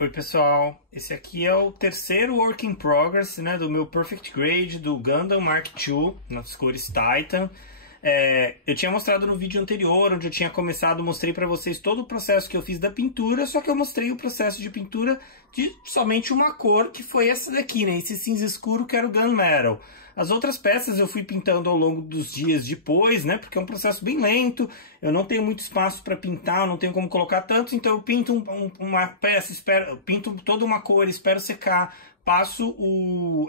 Oi pessoal, esse aqui é o terceiro work in progress, né, do meu Perfect Grade do Gundam Mark II, nas cores Titan. Eu tinha mostrado no vídeo anterior, onde eu tinha começado, mostrei para vocês todo o processo que eu fiz da pintura, só que eu mostrei o processo de pintura de somente uma cor, que foi essa daqui, né, esse cinza escuro que era o Gunmetal. As outras peças eu fui pintando ao longo dos dias depois, né, porque é um processo bem lento, eu não tenho muito espaço para pintar, não tenho como colocar tanto, então eu pinto uma peça, pinto toda uma cor, espero secar, passo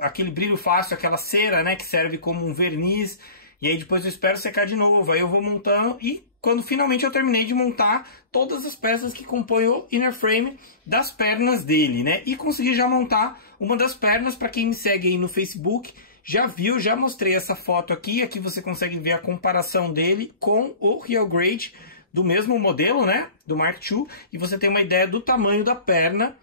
aquele brilho fácil, aquela cera, né, que serve como um verniz, e aí depois eu espero secar de novo, aí eu vou montando e quando finalmente eu terminei de montar todas as peças que compõem o inner frame das pernas dele, né? E consegui já montar uma das pernas, para quem me segue aí no Facebook, já viu, já mostrei essa foto aqui, aqui você consegue ver a comparação dele com o Real Grade do mesmo modelo, né? Do Mark II, e você tem uma ideia do tamanho da perna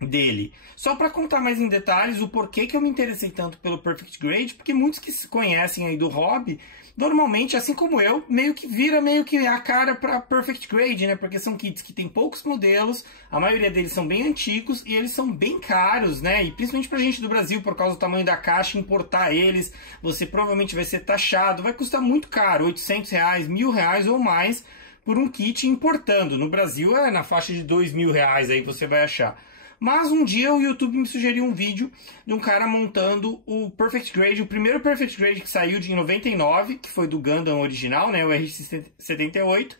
dele. Só para contar mais em detalhes o porquê que eu me interessei tanto pelo Perfect Grade, porque muitos que se conhecem aí do hobby, normalmente, assim como eu, meio que a cara para Perfect Grade, né? Porque são kits que tem poucos modelos, a maioria deles são bem antigos e eles são bem caros, né? E principalmente pra gente do Brasil, por causa do tamanho da caixa, importar eles, você provavelmente vai ser taxado, vai custar muito caro, R$800, R$1.000 ou mais por um kit importando. No Brasil é na faixa de R$2.000 aí que você vai achar. Mas um dia o YouTube me sugeriu um vídeo de um cara montando o Perfect Grade, o primeiro Perfect Grade que saiu em 99, que foi do Gundam original, né, o RX-78.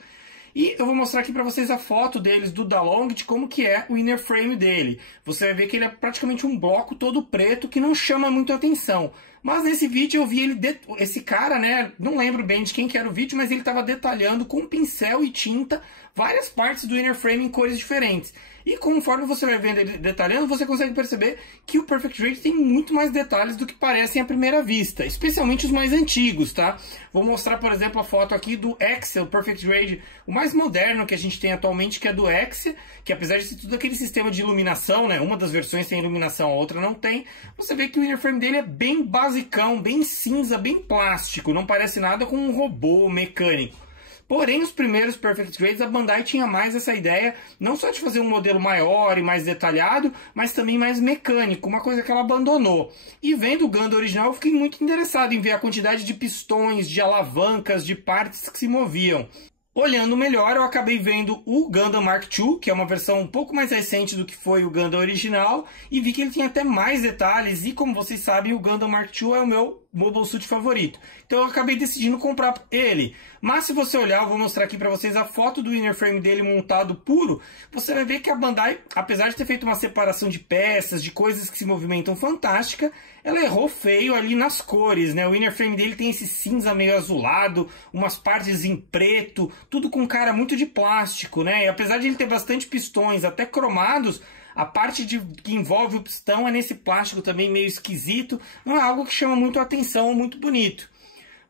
E eu vou mostrar aqui para vocês a foto deles do Dalong, de como que é o inner frame dele. Você vai ver que ele é praticamente um bloco todo preto que não chama muito a atenção. Mas nesse vídeo eu vi esse cara, né, não lembro bem de quem que era o vídeo, mas ele estava detalhando com pincel e tinta várias partes do inner frame em cores diferentes. E conforme você vai vendo ele detalhando, você consegue perceber que o Perfect Grade tem muito mais detalhes do que parecem à primeira vista, especialmente os mais antigos, tá? Vou mostrar, por exemplo, a foto aqui do Exia, o Perfect Grade, o mais moderno que a gente tem atualmente, que é do Exia, que apesar de ter tudo aquele sistema de iluminação, né, uma das versões tem iluminação, a outra não tem, você vê que o inner frame dele é bem basicão, bem cinza, bem plástico, não parece nada com um robô mecânico. Porém, os primeiros Perfect Grades, a Bandai tinha mais essa ideia, não só de fazer um modelo maior e mais detalhado, mas também mais mecânico, uma coisa que ela abandonou. E vendo o Gundam original, eu fiquei muito interessado em ver a quantidade de pistões, de alavancas, de partes que se moviam. Olhando melhor, eu acabei vendo o Gundam Mark II, que é uma versão um pouco mais recente do que foi o Gundam original, e vi que ele tinha até mais detalhes, e como vocês sabem, o Gundam Mark II é o meu Mobile Suit favorito. Então eu acabei decidindo comprar ele. Mas se você olhar, eu vou mostrar aqui para vocês a foto do inner frame dele montado puro, você vai ver que a Bandai, apesar de ter feito uma separação de peças, de coisas que se movimentam fantástica, ela errou feio ali nas cores, né? O inner frame dele tem esse cinza meio azulado, umas partes em preto, tudo com cara muito de plástico, né? E apesar de ele ter bastante pistões, até cromados, a parte que envolve o pistão é nesse plástico também meio esquisito, não é algo que chama muito a atenção, muito bonito.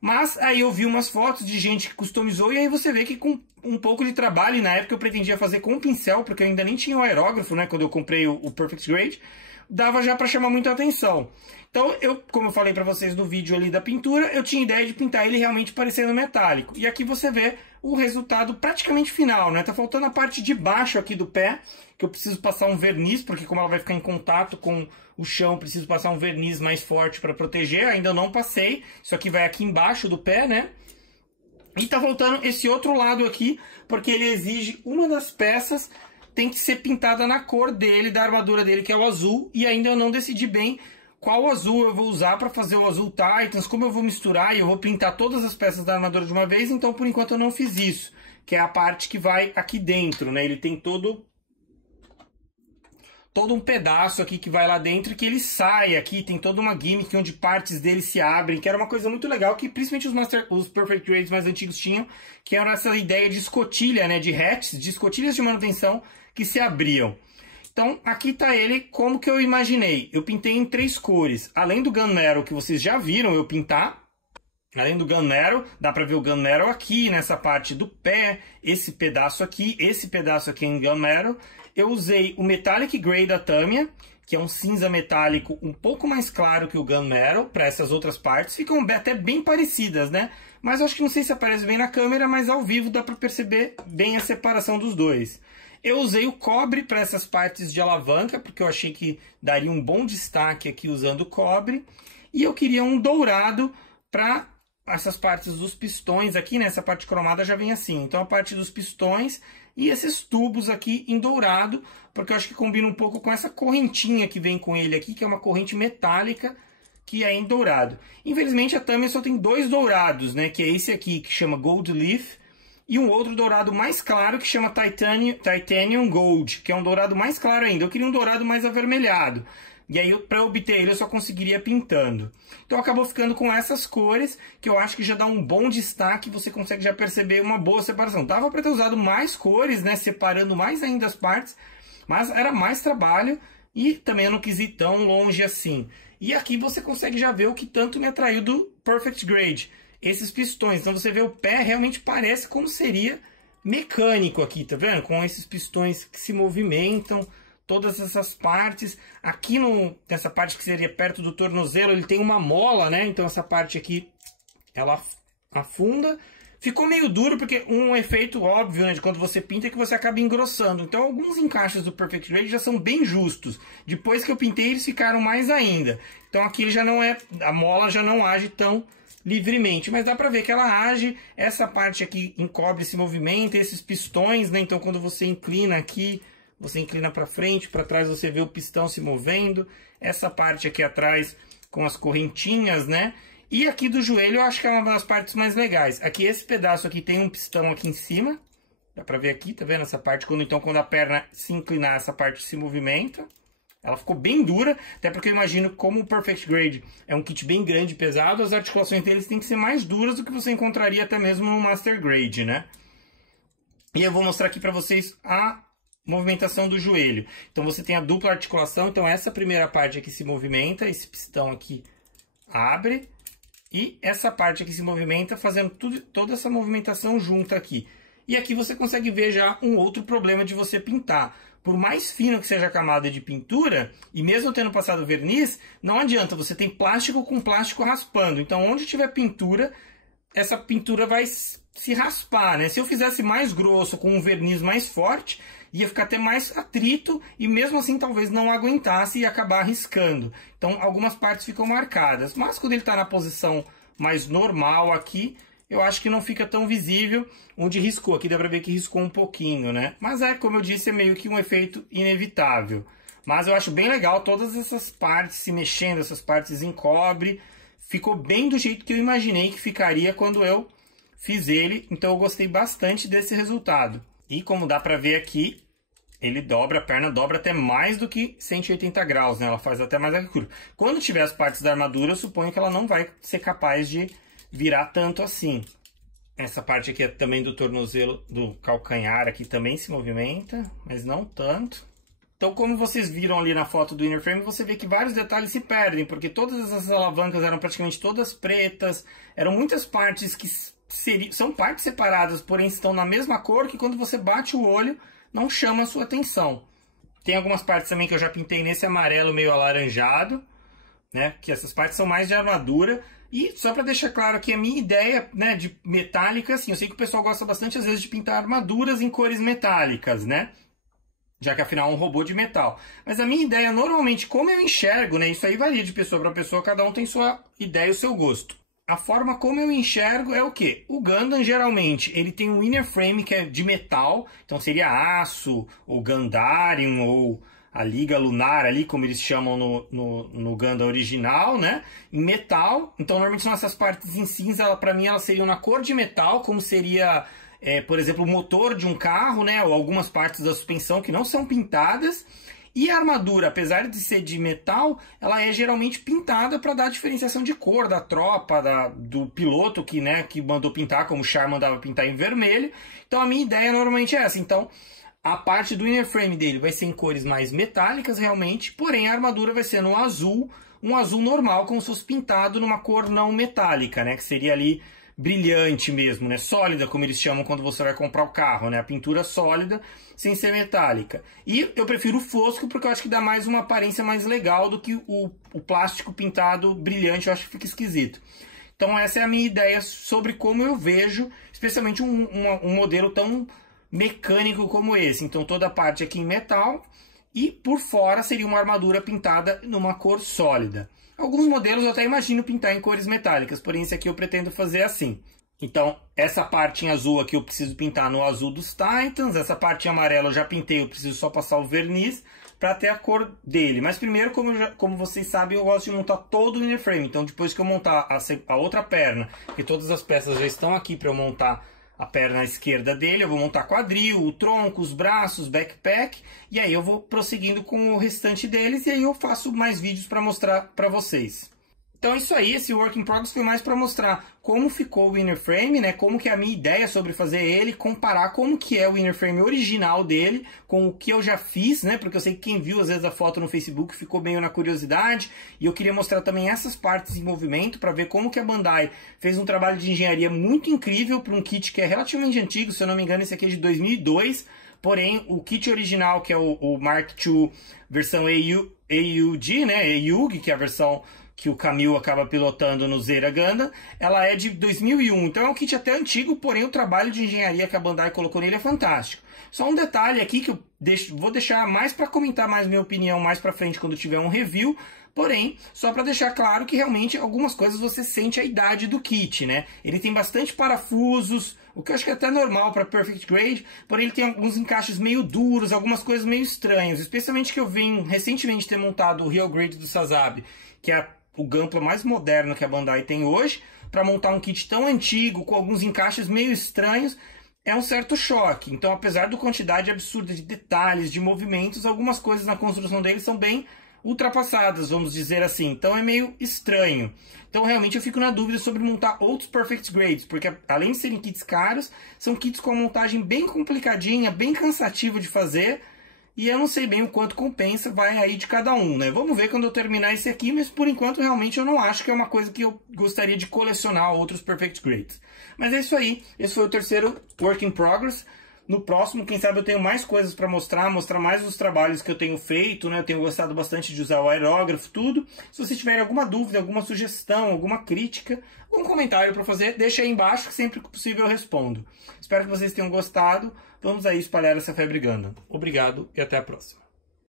Mas aí eu vi umas fotos de gente que customizou e aí você vê que com um pouco de trabalho, e na época eu pretendia fazer com pincel, porque eu ainda nem tinha o aerógrafo, né, quando eu comprei o Perfect Grade, dava já para chamar muita atenção. Então, como eu falei para vocês no vídeo ali da pintura, eu tinha ideia de pintar ele realmente parecendo metálico. E aqui você vê o resultado praticamente final, né? Tá faltando a parte de baixo aqui do pé, que eu preciso passar um verniz, porque como ela vai ficar em contato com o chão, preciso passar um verniz mais forte para proteger. Ainda não passei, isso aqui vai aqui embaixo do pé, né? E tá faltando esse outro lado aqui, porque ele exige uma das peças tem que ser pintada na cor dele, da armadura dele, que é o azul, e ainda eu não decidi bem qual azul eu vou usar para fazer o azul Titans, como eu vou misturar e eu vou pintar todas as peças da armadura de uma vez, então por enquanto eu não fiz isso, que é a parte que vai aqui dentro, né? Ele tem todo um pedaço aqui que vai lá dentro e que ele sai aqui, tem toda uma gimmick onde partes dele se abrem, que era uma coisa muito legal, que principalmente os Perfect Grades mais antigos tinham, que era essa ideia de escotilha, né, de hatches, de escotilhas de manutenção que se abriam. Então aqui tá ele como que eu imaginei. Eu pintei em 3 cores, além do Gunmetal que vocês já viram eu pintar. Além do Gunmetal, dá para ver o Gunmetal aqui, nessa parte do pé, esse pedaço aqui em Gunmetal. Eu usei o Metallic Grey da Tamiya, que é um cinza metálico um pouco mais claro que o Gunmetal, para essas outras partes. Ficam até bem parecidas, né? Mas eu acho que não sei se aparece bem na câmera, mas ao vivo dá para perceber bem a separação dos dois. Eu usei o cobre para essas partes de alavanca, porque eu achei que daria um bom destaque aqui usando cobre. E eu queria um dourado para essas partes dos pistões aqui, né? Essa parte cromada já vem assim. Então a parte dos pistões e esses tubos aqui em dourado, porque eu acho que combina um pouco com essa correntinha que vem com ele aqui, que é uma corrente metálica, que é em dourado. Infelizmente a Tamiya só tem 2 dourados, né? Que é esse aqui, que chama Gold Leaf, e um outro dourado mais claro, que chama Titanium Gold, que é um dourado mais claro ainda. Eu queria um dourado mais avermelhado. E aí, para obter ele, eu só conseguiria pintando. Então, acabou ficando com essas cores, que eu acho que já dá um bom destaque. Você consegue já perceber uma boa separação. Dava para ter usado mais cores, né? Separando mais ainda as partes. Mas era mais trabalho e também eu não quis ir tão longe assim. E aqui você consegue já ver o que tanto me atraiu do Perfect Grade. Esses pistões. Então, você vê o pé, realmente parece como seria mecânico aqui, tá vendo? Com esses pistões que se movimentam. Todas essas partes, aqui nessa parte que seria perto do tornozelo, ele tem uma mola, né? Então essa parte aqui, ela afunda. Ficou meio duro, porque um efeito óbvio, né, de quando você pinta é que você acaba engrossando. Então alguns encaixes do Perfect Grade já são bem justos. Depois que eu pintei, eles ficaram mais ainda. Então aqui ele já não é, a mola já não age tão livremente, mas dá pra ver que ela age. Essa parte aqui encobre esse movimento, esses pistões, né? Então quando você inclina aqui, você inclina para frente, para trás você vê o pistão se movendo. Essa parte aqui atrás com as correntinhas, né? E aqui do joelho eu acho que é uma das partes mais legais. Aqui esse pedaço aqui tem um pistão aqui em cima. Dá para ver aqui, tá vendo essa parte? Quando a perna se inclinar, essa parte se movimenta. Ela ficou bem dura, até porque eu imagino como o Perfect Grade é um kit bem grande e pesado, as articulações deles têm que ser mais duras do que você encontraria até mesmo no Master Grade, né? E eu vou mostrar aqui para vocês a movimentação do joelho. Então você tem a dupla articulação, então essa primeira parte aqui se movimenta, esse pistão aqui abre, e essa parte aqui se movimenta, fazendo toda essa movimentação junta aqui. E aqui você consegue ver já um outro problema de você pintar. Por mais fino que seja a camada de pintura, e mesmo tendo passado verniz, não adianta, você tem plástico com plástico raspando. Então onde tiver pintura, essa pintura vai se raspar, né? Se eu fizesse mais grosso, com um verniz mais forte, ia ficar até mais atrito e mesmo assim talvez não aguentasse e acabar riscando. Então algumas partes ficam marcadas, mas quando ele está na posição mais normal aqui, eu acho que não fica tão visível. Onde riscou, aqui dá para ver que riscou um pouquinho, né? Mas como eu disse, é meio que um efeito inevitável. Mas eu acho bem legal todas essas partes se mexendo, essas partes em cobre. Ficou bem do jeito que eu imaginei que ficaria quando eu fiz ele, então eu gostei bastante desse resultado. E como dá para ver aqui, ele dobra, a perna dobra até mais do que 180 graus, né? Ela faz até mais a curva. Quando tiver as partes da armadura, eu suponho que ela não vai ser capaz de virar tanto assim. Essa parte aqui é também do tornozelo, do calcanhar aqui também se movimenta, mas não tanto. Então, como vocês viram ali na foto do inner frame, você vê que vários detalhes se perdem, porque todas essas alavancas eram praticamente todas pretas, eram muitas partes que são partes separadas, porém estão na mesma cor, que quando você bate o olho, não chama a sua atenção. Tem algumas partes também que eu já pintei nesse amarelo meio alaranjado, né? Que essas partes são mais de armadura. E só para deixar claro aqui, a minha ideia, né, de metálica, assim, eu sei que o pessoal gosta bastante às vezes de pintar armaduras em cores metálicas, né? Já que afinal é um robô de metal. Mas a minha ideia, normalmente, como eu enxergo, né? Isso aí varia de pessoa para pessoa, cada um tem sua ideia e o seu gosto. A forma como eu enxergo é o quê? O Gundam, geralmente, ele tem um inner frame que é de metal, então seria aço, ou Gundarium, ou a liga lunar ali, como eles chamam no Gundam original, né? Em metal, então normalmente são essas partes em cinza, para mim elas seriam na cor de metal, como seria, por exemplo, o motor de um carro, né? Ou algumas partes da suspensão que não são pintadas. E a armadura, apesar de ser de metal, ela é geralmente pintada para dar a diferenciação de cor da tropa, do piloto que, né, que mandou pintar, como o Char mandava pintar em vermelho. Então a minha ideia normalmente é essa. Então a parte do inner frame dele vai ser em cores mais metálicas realmente, porém a armadura vai ser no azul, um azul normal, como se fosse pintado numa cor não metálica, né, que seria ali brilhante mesmo, né? Sólida, como eles chamam quando você vai comprar o carro, né? A pintura sólida, sem ser metálica. E eu prefiro o fosco porque eu acho que dá mais uma aparência mais legal do que o plástico pintado brilhante, eu acho que fica esquisito. Então essa é a minha ideia sobre como eu vejo, especialmente um modelo tão mecânico como esse. Então toda a parte aqui em metal e por fora seria uma armadura pintada numa cor sólida. Alguns modelos eu até imagino pintar em cores metálicas, porém esse aqui eu pretendo fazer assim. Então essa parte em azul aqui eu preciso pintar no azul dos Titans, essa parte em amarelo eu já pintei, eu preciso só passar o verniz para ter a cor dele. Mas primeiro, como vocês sabem, eu gosto de montar todo o inner frame. Então depois que eu montar a outra perna, que todas as peças já estão aqui para eu montar a perna esquerda dele, eu vou montar quadril, o tronco, os braços, backpack, e aí eu vou prosseguindo com o restante deles, e aí eu faço mais vídeos para mostrar para vocês. Então é isso aí, esse Work in Progress foi mais para mostrar como ficou o inner frame, né? Como que é a minha ideia sobre fazer ele, comparar como que é o inner frame original dele com o que eu já fiz, né? Porque eu sei que quem viu às vezes a foto no Facebook ficou meio na curiosidade, e eu queria mostrar também essas partes em movimento para ver como que a Bandai fez um trabalho de engenharia muito incrível para um kit que é relativamente antigo, se eu não me engano esse aqui é de 2002, porém o kit original, que é o Mark II versão AUG, né? AUG, que é a versão que o Camille acaba pilotando no Zera Gundam, ela é de 2001, então é um kit até antigo, porém o trabalho de engenharia que a Bandai colocou nele é fantástico. Só um detalhe aqui que eu vou deixar mais para comentar mais minha opinião mais para frente quando tiver um review, porém, só para deixar claro que realmente algumas coisas você sente a idade do kit, né? Ele tem bastante parafusos, o que eu acho que é até normal para Perfect Grade, porém ele tem alguns encaixes meio duros, algumas coisas meio estranhas, especialmente que eu venho recentemente ter montado o Real Grade do Sazabi, que é o Gunpla mais moderno que a Bandai tem hoje, para montar um kit tão antigo, com alguns encaixes meio estranhos, é um certo choque. Então, apesar da quantidade absurda de detalhes, de movimentos, algumas coisas na construção dele são bem ultrapassadas, vamos dizer assim. Então é meio estranho. Então realmente eu fico na dúvida sobre montar outros Perfect Grades, porque além de serem kits caros, são kits com a montagem bem complicadinha, bem cansativa de fazer, e eu não sei bem o quanto compensa, vai aí de cada um, né? Vamos ver quando eu terminar esse aqui, mas por enquanto realmente eu não acho que é uma coisa que eu gostaria de colecionar outros Perfect Grades. Mas é isso aí, esse foi o terceiro Work in Progress. No próximo, quem sabe eu tenho mais coisas para mostrar mais os trabalhos que eu tenho feito, né? Eu tenho gostado bastante de usar o aerógrafo, tudo. Se vocês tiverem alguma dúvida, alguma sugestão, alguma crítica, algum comentário para fazer, deixa aí embaixo que sempre que possível eu respondo. Espero que vocês tenham gostado. Vamos aí espalhar essa febre Gundam. Obrigado e até a próxima.